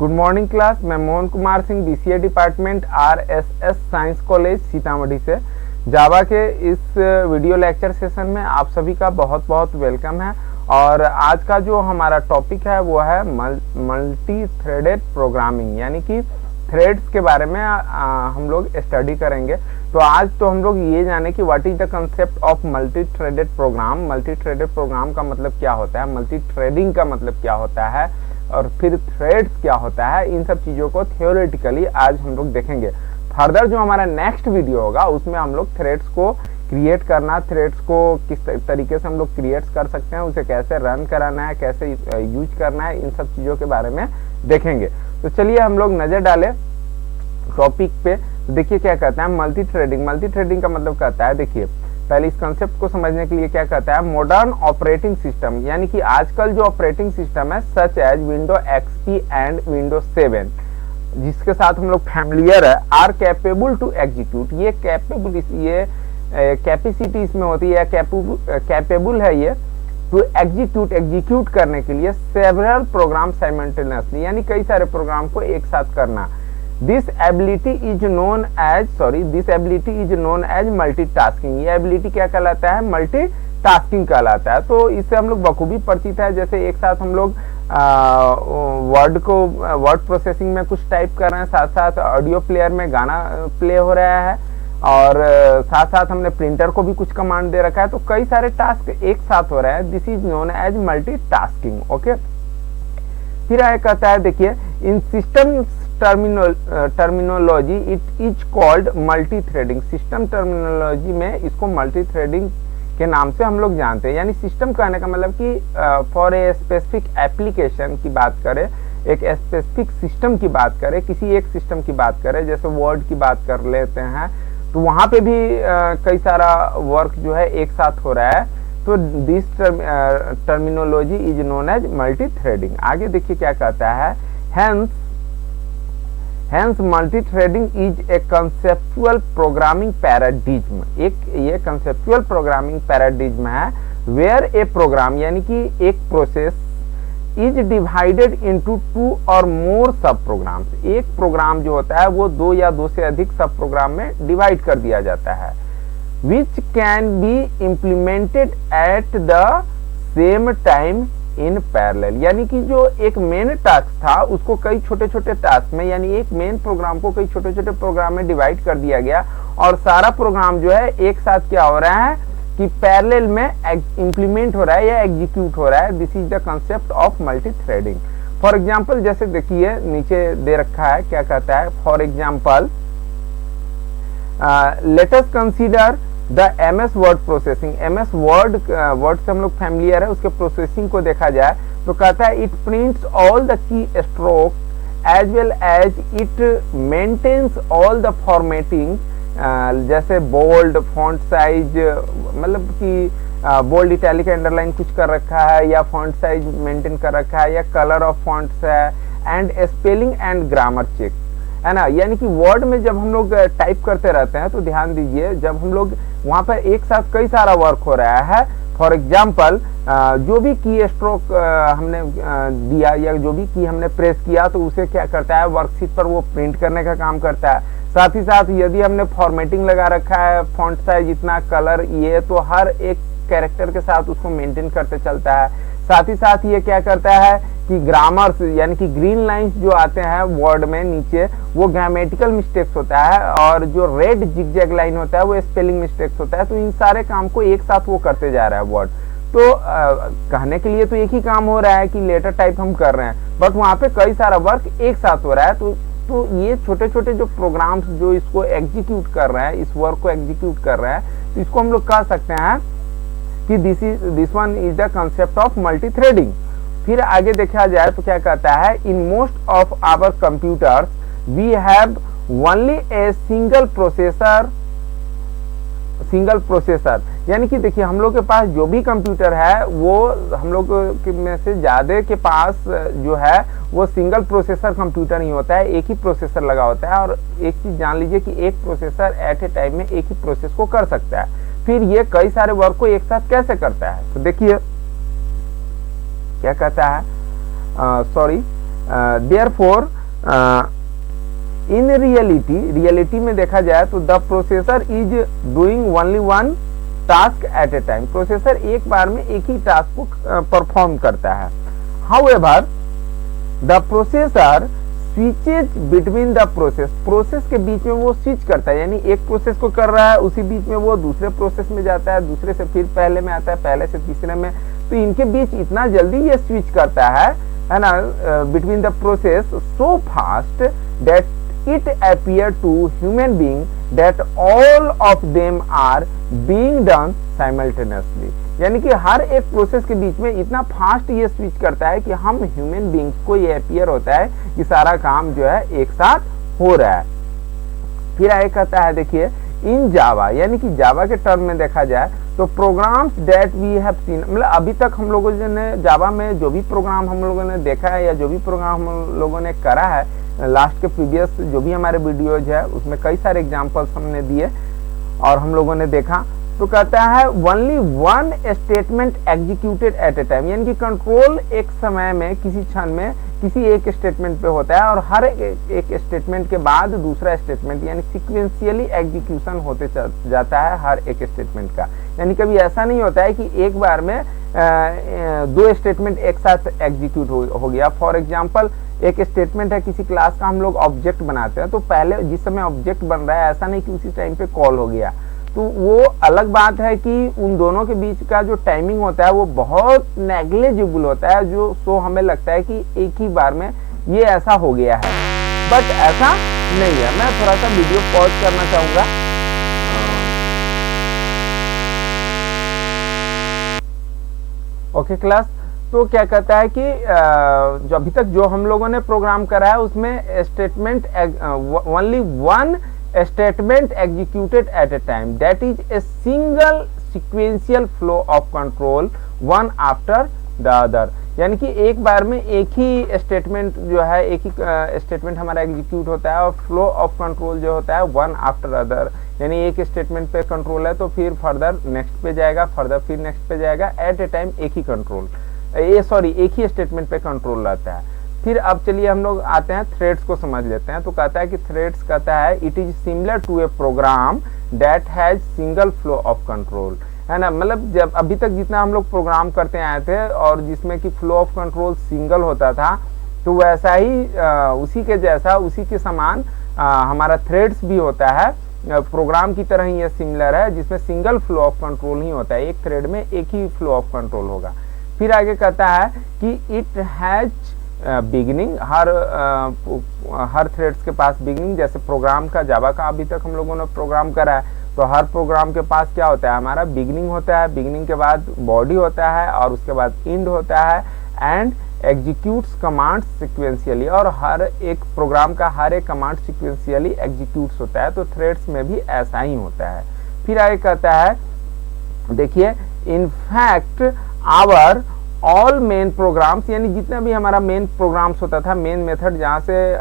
Good morning class. मैं Mohan Kumar Singh, BCA department, RSS science college Sitamarhi से Java के इस वीडियो लेक्चर सेशन में आप सभी का बहुत बहुत वेलकम है। और आज का जो हमारा टॉपिक है वो है मल्टी थ्रेडेड प्रोग्रामिंग, यानी कि थ्रेड्स के बारे में हम लोग स्टडी करेंगे। तो आज तो हम लोग ये जाने कि what is the concept of multi threaded program. Multi threaded program का मतलब क्या होता है, मल्टी थ्रेडिंग का मतलब क्या होता है, और फिर थ्रेड्स क्या होता है। इन सब चीज़ों को थियोरेटिकली आज हम लोग देखेंगे। फर्दर जो हमारा नेक्स्ट वीडियो होगा उसमें हम लोग थ्रेड्स को क्रिएट करना, थ्रेड्स को किस तरीके से हम लोग क्रिएट कर सकते हैं, उसे कैसे रन कराना है, कैसे यूज करना है, इन सब चीज़ों के बारे में देखेंगे। तो चलिए हम लोग नज़र डालें टॉपिक पे। देखिए क्या कहता है मल्टी थ्रेडिंग। मल्टी थ्रेडिंग का मतलब कहता है, देखिए पहले इस कंसेप्ट को समझने के लिए क्या कहता है, मॉडर्न ऑपरेटिंग सिस्टम, यानी कि आजकल जो ऑपरेटिंग सिस्टम है such as window XP and window 7 जिसके साथ हम लोग फैमिलियर है, आर कैपेबल टू एग्जीक्यूट। ये कैपेबल, ये कैपेसिटी इसमें होती है, कैपेबल है ये टू एग्जीक्यूट करने के लिए सेवरल प्रोग्राम साइमल्टेनियसली, यानी कई सारे प्रोग्राम को एक साथ करना। This ability is known as multitasking. ये एबिलिटी क्या कहलाता है, मल्टीटास्किंग कहलाता है। तो इससे हम लोग बखूबी परिचित है। जैसे एक साथ हम लोग वर्ड प्रोसेसिंग में कुछ टाइप कर रहे हैं, साथ साथ ऑडियो प्लेयर में गाना प्ले हो रहा है, और साथ साथ हमने प्रिंटर को भी कुछ कमांड दे रखा है। तो कई सारे टास्क एक साथ हो रहे हैं। This is known as multitasking. Okay, फिर आगे कहता है, देखिए in system terminology it is called multi threading. System terminology में इसको मल्टी थ्रेडिंग के नाम से हम लोग जानते हैं। यानी सिस्टम कहने का मतलब कि फॉर ए स्पेसिफिक एप्लीकेशन की बात करें, एक स्पेसिफिक सिस्टम की बात करें, किसी एक सिस्टम की बात करें, जैसे वर्ड की बात कर लेते हैं, तो वहाँ पे भी कई सारा वर्क जो है एक साथ हो रहा है। तो this terminology is known as multi threading. आगे देखिए क्या कहता है, Hence multi-threading is a conceptual programming paradigm। एक ये conceptual programming paradigm है where a program, यानी कि एक process is divided into two or more सब programs। एक प्रोग्राम जो होता है वो दो या दो से अधिक सब प्रोग्राम में डिवाइड कर दिया जाता है, which can be implemented at the same time in parallel. यानी कि जो एक मेन टास्क था उसको कई छोटे छोटे टास्क में, यानी एक मेन प्रोग्राम को कई छोटे छोटे प्रोग्राम में डिवाइड कर दिया गया, और सारा प्रोग्राम जो है एक साथ क्या हो रहा है कि पैरेलल में इंप्लीमेंट हो रहा है या एग्जीक्यूट हो रहा है। This is the concept of multi threading. For example जैसे देखिए नीचे दे रखा है, क्या कहता है, for example let us consider the MS word processing. MS word से हम लोग फैमिलियर है, उसके प्रोसेसिंग को देखा जाए तो कहता है it prints all the key stroke as well as it maintains all the formatting, जैसे बोल्ड, फॉन्ट साइज, मतलब कि बोल्ड, इटैलिक, अंडरलाइन कुछ कर रखा है, या फॉन्ट साइज मेंटेन कर रखा है, या कलर ऑफ फॉन्ट्स है, and spelling and grammar check, है ना। यानी कि वर्ड में जब हम लोग टाइप करते रहते हैं तो ध्यान दीजिए, जब हम लोग वहाँ पर एक साथ कई सारा वर्क हो रहा है, फॉर एग्जाम्पल जो भी की स्ट्रोक हमने दिया या जो भी की हमने प्रेस किया तो उसे क्या करता है, वर्कशीट पर वो प्रिंट करने का काम करता है। साथ ही साथ यदि हमने फॉर्मेटिंग लगा रखा है, फॉन्ट साइज इतना, कलर ये, तो हर एक कैरेक्टर के साथ उसको मेंटेन करते चलता है। साथ ही साथ ये क्या करता है कि ग्रामर्स, यानी कि ग्रीन लाइंस जो आते हैं वर्ड में नीचे, वो ग्रामेटिकल मिस्टेक्स होता है, और जो रेड जिगजैग लाइन होता है वो स्पेलिंग मिस्टेक्स होता है। तो इन सारे काम को एक साथ वो करते जा रहा है वर्ड। तो कहने के लिए तो एक ही काम हो रहा है कि लेटर टाइप हम कर रहे हैं, बट वहाँ पे कई सारा वर्क एक साथ हो रहा है। तो ये छोटे छोटे जो प्रोग्राम्स जो इसको एग्जीक्यूट कर रहे हैं, इस वर्क को एग्जीक्यूट कर रहे हैं, तो इसको हम लोग कह सकते हैं कि this one is the concept of multi threading. फिर आगे देखा जाए तो क्या कहता है, in most of our computers we have only a single processor. यानी कि देखिए हम लोग के पास जो भी कंप्यूटर है वो हम लोग में से ज्यादा के पास जो है वो सिंगल प्रोसेसर कंप्यूटर नहीं होता है, एक ही प्रोसेसर लगा होता है। और एक चीज जान लीजिए कि एक प्रोसेसर एट ए टाइम में एक ही प्रोसेस को कर सकता है। फिर ये कई सारे वर्क को एक साथ कैसे करता है, तो देखिए क्या कहता है, देयरफॉर इन रियलिटी में देखा जाए तो the processor is doing only one task at a time. Processor एक बार में एक ही टास्क को परफॉर्म करता है। However the processor switches between the process के बीच में वो स्विच करता है, यानी एक प्रोसेस को कर रहा है उसी बीच में वो दूसरे प्रोसेस में जाता है, दूसरे से फिर पहले में आता है, पहले से तीसरे में, तो इनके बीच इतना जल्दी ये स्विच करता है ना, between the process so fast that it appear to human being that all of them are being done simultaneously। यानी कि हर एक प्रोसेस के बीच में इतना फास्ट ये स्विच करता है कि हम ह्यूमन बींग्स को ये अपीयर होता है कि सारा काम जो है एक साथ हो रहा है। फिर आगे कहता है देखिए इन जावा, यानी कि जावा के टर्म में देखा जाए तो programs that we have seen, मतलब अभी तक हम लोगों ने जावा में जो भी प्रोग्राम हम लोगों ने देखा है या जो भी प्रोग्राम हम लोगों ने करा है, लास्ट के प्रीवियस जो भी हमारे वीडियोज है उसमें कई सारे एग्जांपल्स हमने दिए और हम लोगों ने देखा। तो कहता है only one statement executed eight a time, यानी कि कंट्रोल एक समय में किसी क्षण में किसी एक स्टेटमेंट पे होता है और हर एक स्टेटमेंट के बाद दूसरा स्टेटमेंट, यानी सिक्वेंशियली एग्जीक्यूशन होते जाता है हर एक स्टेटमेंट का। यानी कभी ऐसा नहीं होता है कि एक बार में दो स्टेटमेंट एक साथ एग्जीक्यूट हो गया। फॉर एग्जांपल एक स्टेटमेंट है किसी क्लास का, हम लोग ऑब्जेक्ट बनाते हैं तो पहले जिस समय ऑब्जेक्ट बन रहा है ऐसा नहीं कि उसी टाइम पे कॉल हो गया, तो वो अलग बात है कि उन दोनों के बीच का जो टाइमिंग होता है वो बहुत नेग्लिजिबल होता है, जो सो हमें लगता है कि एक ही बार में ये ऐसा हो गया है, बट ऐसा नहीं है। मैं थोड़ा सा वीडियो पॉज करना चाहूंगा। ओके क्लास, तो क्या कहता है कि जो अभी तक जो हम लोगों ने प्रोग्राम करा है उसमें statement only one statement executed eight a time, that is a single sequential flow of control one after the other, यानी कि एक बार में एक ही स्टेटमेंट जो है एक ही स्टेटमेंट हमारा एग्जीक्यूट होता है और फ्लो ऑफ कंट्रोल जो होता है वन आफ्टर अदर, यानी एक स्टेटमेंट पे कंट्रोल है तो फिर फर्दर नेक्स्ट पे जाएगा, फर्दर फिर नेक्स्ट पे जाएगा, एट ए टाइम एक ही कंट्रोल एक ही स्टेटमेंट पे कंट्रोल रहता है। फिर अब चलिए हम लोग आते हैं थ्रेड्स को समझ लेते हैं। तो कहता है कि थ्रेड्स कहता है it is similar to a program that has single flow of control, है ना, मतलब जब अभी तक जितना हम लोग प्रोग्राम करते आए थे और जिसमें कि फ्लो ऑफ कंट्रोल सिंगल होता था, तो वैसा ही उसी के जैसा उसी के समान हमारा थ्रेड्स भी होता है, प्रोग्राम की तरह ही ये सिमिलर है जिसमें सिंगल फ्लो ऑफ कंट्रोल ही होता है, एक थ्रेड में एक ही फ्लो ऑफ कंट्रोल होगा। फिर आगे कहता है कि it has beginning, her threads के पास बिगिनिंग, जैसे प्रोग्राम का जावा का अभी तक हम लोगों ने प्रोग्राम करा है तो हर प्रोग्राम के पास क्या होता है, हमारा बिगिनिंग होता है, बिगिनिंग के बाद बॉडी होता है और उसके बाद एंड होता है, एंड एग्जीक्यूट्स कमांड्स सिक्वेंशियली, और हर एक प्रोग्राम का हर एक कमांड सिक्वेंशियली एग्जीक्यूट्स होता है, तो थ्रेड्स में भी ऐसा ही होता है। फिर आगे कहता है देखिए in fact our all main programs, यानी जितना भी हमारा मेन प्रोग्राम्स होता था, मेन मेथड जहाँ से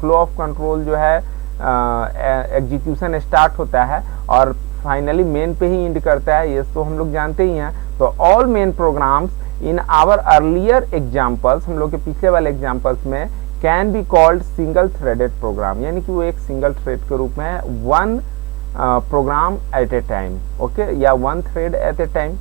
फ्लो ऑफ कंट्रोल जो है एग्जीक्यूशन स्टार्ट होता है और फाइनली मेन पे ही एंड करता है, ये तो हम लोग जानते ही हैं। तो all main programs in our earlier examples, हम लोग के पिछले वाले एग्जाम्पल्स में can be called single threaded program, यानी कि वो एक सिंगल थ्रेड के रूप में one program at a time, okay, या one thread at a time.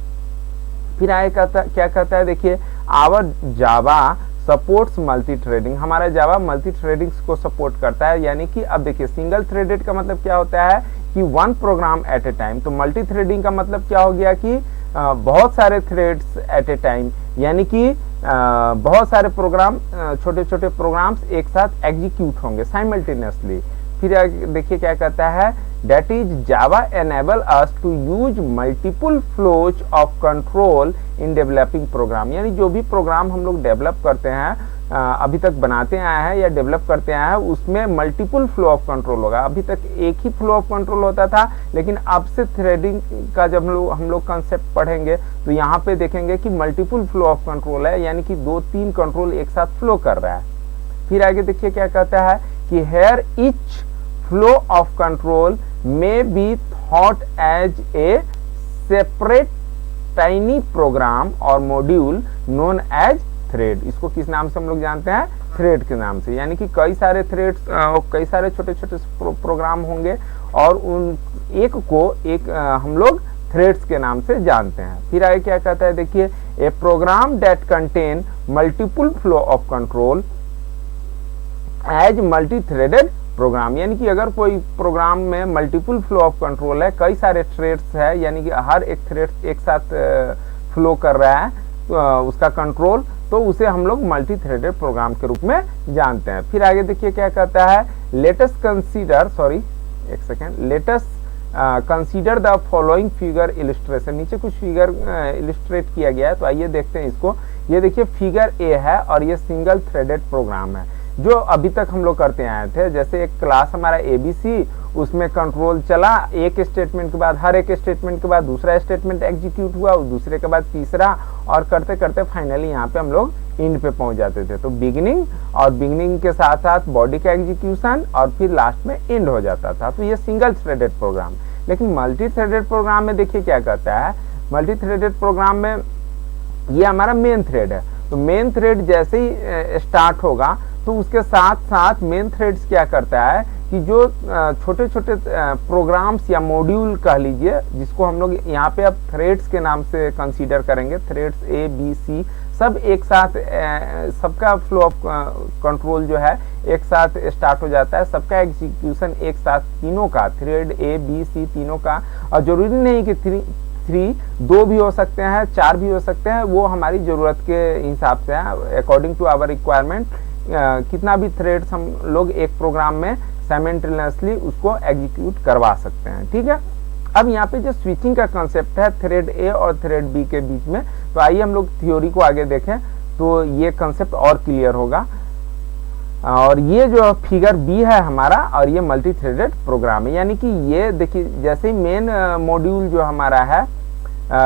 फिर आगे क्या कहता है देखिए our Java supports multi threading, हमारा जावा मल्टी थ्रेडिंग को सपोर्ट करता है, यानी कि अब देखिए सिंगल थ्रेडेड का मतलब क्या होता है कि one program at a time, तो मल्टी थ्रेडिंग का मतलब क्या हो गया कि बहुत सारे थ्रेड्स एट ए टाइम, यानी कि बहुत सारे प्रोग्राम छोटे छोटे प्रोग्राम्स एक साथ एग्जीक्यूट होंगे साइमल्टेनियसली। फिर देखिए क्या कहता है that is Java enable us to use multiple flows of control in developing program, यानी जो भी प्रोग्राम हम लोग डेवलप करते हैं अभी तक बनाते आए हैं या डेवलप करते आए हैं उसमें मल्टीपल फ्लो ऑफ कंट्रोल होगा। अभी तक एक ही फ्लो ऑफ कंट्रोल होता था, लेकिन अब से थ्रेडिंग का जब हम लोग कंसेप्ट पढ़ेंगे तो यहाँ पे देखेंगे कि मल्टीपल फ्लो ऑफ कंट्रोल है, यानी कि 2-3 कंट्रोल एक साथ फ्लो कर रहा है। फिर आगे देखिए क्या कहता है कि here each flow of control may be thought as a separate tiny program or module known as thread, इसको किस नाम से हम लोग जानते हैं, थ्रेड के नाम से। यानी कि कई सारे थ्रेड्स, कई सारे छोटे छोटे प्रोग्राम होंगे और उन एक को हम लोग थ्रेड्स के नाम से जानते हैं। फिर आगे क्या कहता है, देखिए, a program that contain multiple flow of control as multi threaded program. यानी कि अगर कोई प्रोग्राम में मल्टीपल फ्लो ऑफ कंट्रोल है, कई सारे थ्रेड्स है, यानी कि हर एक थ्रेड एक साथ फ्लो कर रहा है उसका कंट्रोल, तो उसे हम लोग मल्टी थ्रेडेड प्रोग्राम के रूप में जानते हैं। फिर आगे देखिए क्या कहता है, लेटस कंसीडर, सॉरी एक सेकेंड, let's consider the following figure illustration. नीचे कुछ फिगर इलिस्ट्रेट किया गया है, तो आइए देखते हैं इसको। ये देखिए फिगर ए है और ये सिंगल थ्रेडेड प्रोग्राम है जो अभी तक हम लोग करते आए थे। जैसे एक क्लास हमारा ABC, उसमें कंट्रोल चला, एक स्टेटमेंट के बाद, हर एक स्टेटमेंट के बाद दूसरा स्टेटमेंट एग्जीक्यूट हुआ, दूसरे के बाद तीसरा, और करते करते फाइनली यहाँ पे हम लोग एंड पे पहुंच जाते थे। तो बिगिनिंग, और बिगिनिंग के साथ साथ बॉडी का एग्जीक्यूशन, और फिर लास्ट में एंड हो जाता था। तो ये सिंगल थ्रेडेड प्रोग्राम। लेकिन मल्टी थ्रेडेड प्रोग्राम में देखिए क्या कहता है, मल्टी थ्रेडेड प्रोग्राम में ये हमारा मेन थ्रेड है। तो मेन थ्रेड जैसे ही स्टार्ट होगा तो उसके साथ साथ मेन थ्रेड्स क्या करता है कि जो छोटे छोटे प्रोग्राम्स या मॉड्यूल कह लीजिए, जिसको हम लोग यहाँ पे अब थ्रेड्स के नाम से कंसीडर करेंगे, थ्रेड्स ABC सब एक साथ, सबका फ्लो ऑफ कंट्रोल जो है एक साथ स्टार्ट हो जाता है, सबका एग्जीक्यूशन एक साथ, तीनों का, थ्रेड ABC तीनों का। और जरूरी नहीं कि थ्री दो भी हो सकते हैं, चार भी हो सकते हैं, वो हमारी ज़रूरत के हिसाब से है, अकॉर्डिंग टू आवर रिक्वायरमेंट। कितना भी थ्रेड्स हम लोग एक प्रोग्राम में साइमल्टेनियसली उसको एग्जीक्यूट करवा सकते हैं, ठीक है। अब यहाँ पे जो स्विचिंग का कंसेप्ट है थ्रेड ए और थ्रेड बी के बीच में, तो आइए हम लोग थ्योरी को आगे देखें तो ये कंसेप्ट और क्लियर होगा। और ये जो फिगर बी है हमारा, और ये मल्टी थ्रेडेड प्रोग्राम है। यानी कि ये देखिए, जैसे ही मेन मॉड्यूल जो हमारा है,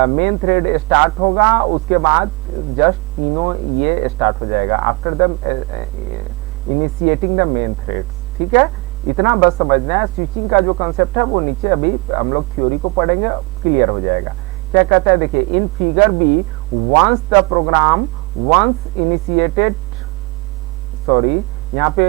मेन थ्रेड स्टार्ट होगा, उसके बाद जस्ट तीनों ये स्टार्ट हो जाएगा after the initiating the main threads, ठीक है। इतना बस समझना है। स्विचिंग का जो कंसेप्ट है वो नीचे अभी हम लोग थ्योरी को पढ़ेंगे, क्लियर हो जाएगा। क्या कहता है, देखिए, in figure B once the program once initiated, sorry यहाँ पे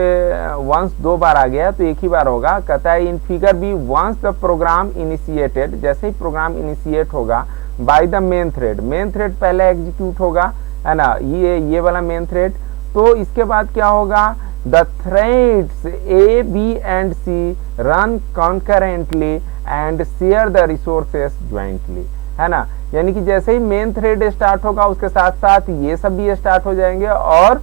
वंस दो बार आ गया तो एक ही बार होगा। कहता है in figure B once the program initiated, जैसे ही प्रोग्राम इनिशिएट होगा by the main thread, main thread पहले एग्जीक्यूट होगा, है ना, ये वाला मेन थ्रेड। तो इसके बाद क्या होगा, the threads A, B and C run concurrently and share the resources jointly, है ना। यानी कि जैसे ही मेन थ्रेड स्टार्ट होगा उसके साथ साथ ये सब भी स्टार्ट हो जाएंगे और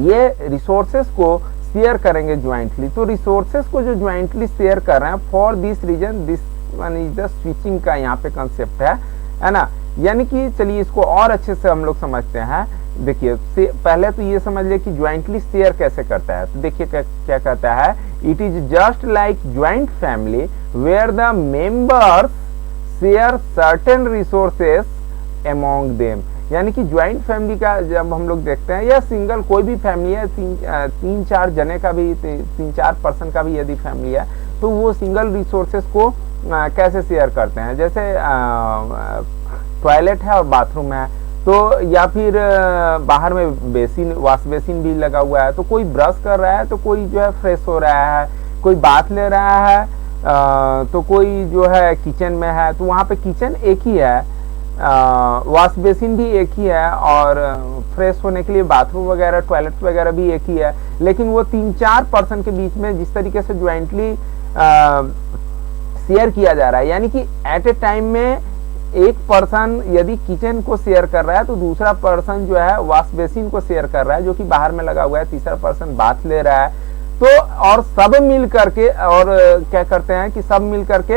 ये रिसोर्सेस को शेयर करेंगे ज्वाइंटली। तो रिसोर्सेस को जो ज्वाइंटली शेयर कर रहे हैं, for this reason this one is the switching का यहाँ पे कंसेप्ट है ना। यानी कि चलिए इसको और अच्छे से हम लोग समझते हैं। देखिए, पहले तो ये समझ ले कि ज्वाइंटली शेयर कैसे करता है। तो देखिए क्या कहता है, it is just like joint family where the members share certain resources among them. यानी कि ज्वाइंट फैमिली का जब हम लोग देखते हैं, या सिंगल कोई भी फैमिली है, तीन चार जने का भी, तीन चार पर्सन का भी यदि फैमिली है, तो वो सिंगल रिसोर्सेस को कैसे शेयर करते हैं। जैसे टॉयलेट है और बाथरूम है, तो या फिर बाहर में बेसिन, वॉश बेसिन भी लगा हुआ है, तो कोई ब्रश कर रहा है तो कोई जो है फ्रेश हो रहा है, कोई बाथ ले रहा है, तो कोई जो है किचन में है, तो वहाँ पे किचन एक ही है, वॉश बेसिन भी एक ही है, और फ्रेश होने के लिए बाथरूम वगैरह, टॉयलेट वगैरह भी एक ही है। लेकिन वो तीन चार पर्सन के बीच में जिस तरीके से ज्वाइंटली शेयर किया जा रहा है, यानी कि एट ए टाइम में एक पर्सन यदि किचन को शेयर कर रहा है तो दूसरा पर्सन जो है वॉश बेसिन को शेयर कर रहा है जो कि बाहर में लगा हुआ है, तीसरा पर्सन बाथ ले रहा है। तो और सब मिल करके, और क्या करते हैं कि सब मिल करके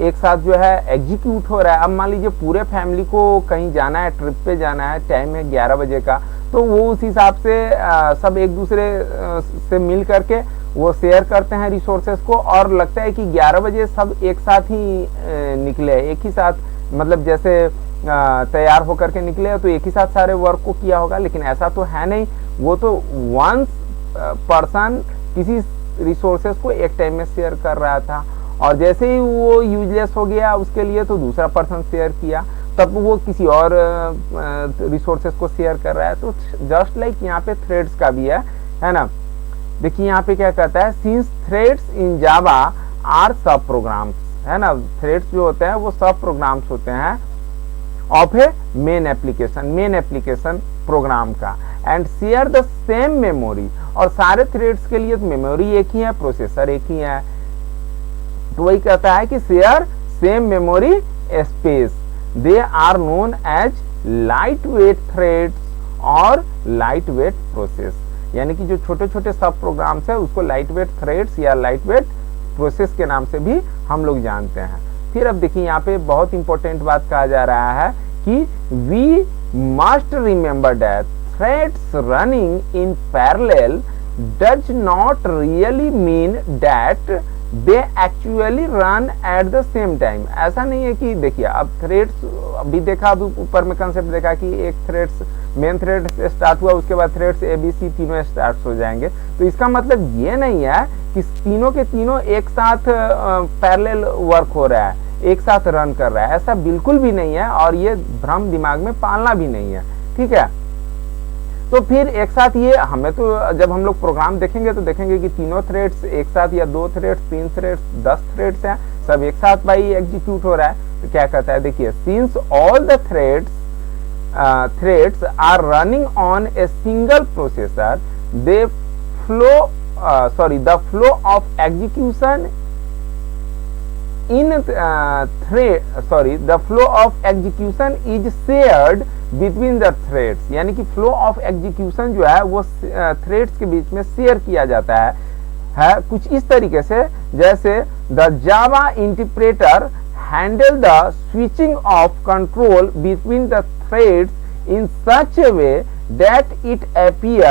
एक साथ जो है एग्जीक्यूट हो रहा है। अब मान लीजिए पूरे फैमिली को कहीं जाना है, ट्रिप पे जाना है, टाइम है 11 बजे का, तो वो उस हिसाब से सब एक दूसरे से मिल करके वो शेयर करते हैं रिसोर्सेस को, और लगता है कि 11 बजे सब एक साथ ही निकले, एक ही साथ, मतलब जैसे तैयार होकर के निकले तो एक ही साथ सारे वर्क को किया होगा। लेकिन ऐसा तो है नहीं, वो तो वंस पर्सन किसी रिसोर्सेस को एक टाइम में शेयर कर रहा था, और जैसे ही वो यूजलेस हो गया उसके लिए तो दूसरा पर्सन शेयर किया। तब वो किसी और रिसोर्सेस को शेयर कर रहा है। तो जस्ट लाइक यहाँ पे थ्रेड्स का भी है ना। देखिए यहाँ पे क्या कहता है, since threads in Java are sub programs, है ना, थ्रेड्स जो होते हैं वो सब प्रोग्राम्स होते हैं of a main application program का, and share the same memory, और सारे थ्रेड्स के लिए मेमोरी एक ही है, प्रोसेसर एक ही है। तो वही कहता है कि share same memory space, they are known as light weight threads और लाइट वेट प्रोसेस, यानी कि जो छोटे छोटे सब प्रोग्राम्स है उसको लाइट वेट थ्रेड्स या लाइट वेट प्रोसेस के नाम से भी हम लोग जानते हैं। फिर अब देखिए यहाँ पे बहुत इंपॉर्टेंट बात कहा जा रहा है कि we must remember that threads running in parallel does not really mean that they actually run at the same time. ऐसा नहीं है कि देखिए अब थ्रेड्स अभी देखा, अभी ऊपर में कंसेप्ट देखा कि एक थ्रेड्स मेन थ्रेड से स्टार्ट हुआ, उसके बाद थ्रेड्स ABC तीनों स्टार्ट हो जाएंगे। तो इसका मतलब ये नहीं है कि तीनों के तीनों एक साथ पैरेलल वर्क हो रहा है, एक साथ रन कर रहा है, ऐसा बिल्कुल भी नहीं है, और ये भ्रम दिमाग में पालना भी नहीं है, ठीक है। तो फिर एक साथ ये हमें तो जब हम लोग प्रोग्राम देखेंगे तो देखेंगे कि तीनों थ्रेड्स एक साथ या 2 थ्रेड्स 3 थ्रेड्स 10 थ्रेड्स हैं, सब एक साथ भाई एग्जीक्यूट हो रहा है। तो क्या कहता है, देखिए since all the threads are running on a single processor, the flow of execution is shared between the threads, यानी कि फ्लो ऑफ एग्जीक्यूशन जो है वो थ्रेड्स के बीच में शेयर किया जाता है कुछ इस तरीके से, जैसे the Java interpreter handle the switching of control between the threads in such a way that it appear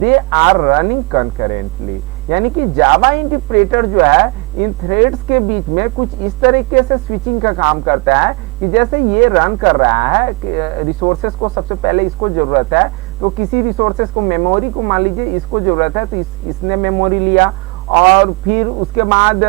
they are running concurrently, यानी कि जावा इंटरप्रेटर जो है इन थ्रेड्स के बीच में कुछ इस तरीके से स्विचिंग का काम करता है कि जैसे ये रन कर रहा है रिसोर्सेस को, सबसे पहले इसको जरूरत है, तो किसी रिसोर्सेस को मेमोरी को मान लीजिए इसको जरूरत है, तो इसने मेमोरी लिया, और फिर उसके बाद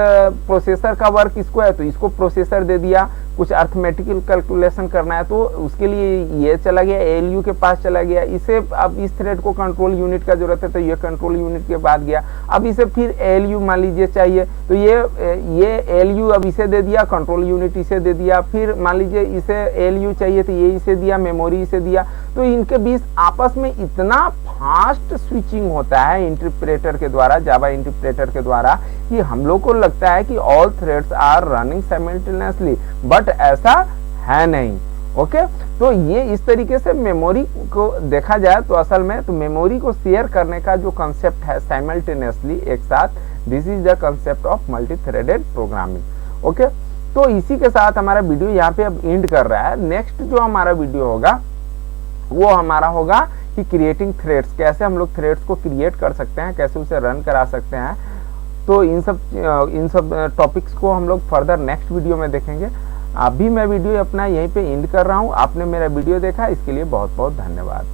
प्रोसेसर का वर्क इसको है तो इसको प्रोसेसर दे दिया, कुछ अर्थमेटिकल कैलकुलेशन करना है तो उसके लिए ये चला गया ALU के पास चला गया, इसे अब इस थ्रेड को कंट्रोल यूनिट का जरूरत है तो ये कंट्रोल यूनिट के बाद गया, अब इसे फिर ALU मान लीजिए चाहिए तो ये ALU अब इसे दे दिया, कंट्रोल यूनिट इसे दे दिया, फिर मान लीजिए इसे ALU चाहिए तो ये इसे दिया, मेमोरी इसे दिया। तो इनके बीच आपस में इतना फास्ट स्विचिंग होता है इंटरप्रेटर के द्वारा, जावा इंटरप्रेटर के द्वारा, कि हम लोग को लगता है कि all threads are running simultaneously, but ऐसा है नहीं। ओके, तो ये इस तरीके से मेमोरी को देखा जाए तो असल में तो मेमोरी को शेयर करने का जो कंसेप्ट है साइमल्टेनियसली एक साथ, this is the concept of multi threaded programming. Okay, तो इसी के साथ हमारा वीडियो यहाँ पे अब एंड कर रहा है। नेक्स्ट जो हमारा वीडियो होगा वो हमारा होगा कि क्रिएटिंग थ्रेड्स, कैसे हम लोग थ्रेड्स को क्रिएट कर सकते हैं, कैसे उसे रन करा सकते हैं। तो इन सब टॉपिक्स को हम लोग फर्दर नेक्स्ट वीडियो में देखेंगे। अभी मैं वीडियो अपना यहीं पे एंड कर रहा हूँ। आपने मेरा वीडियो देखा, इसके लिए बहुत बहुत धन्यवाद।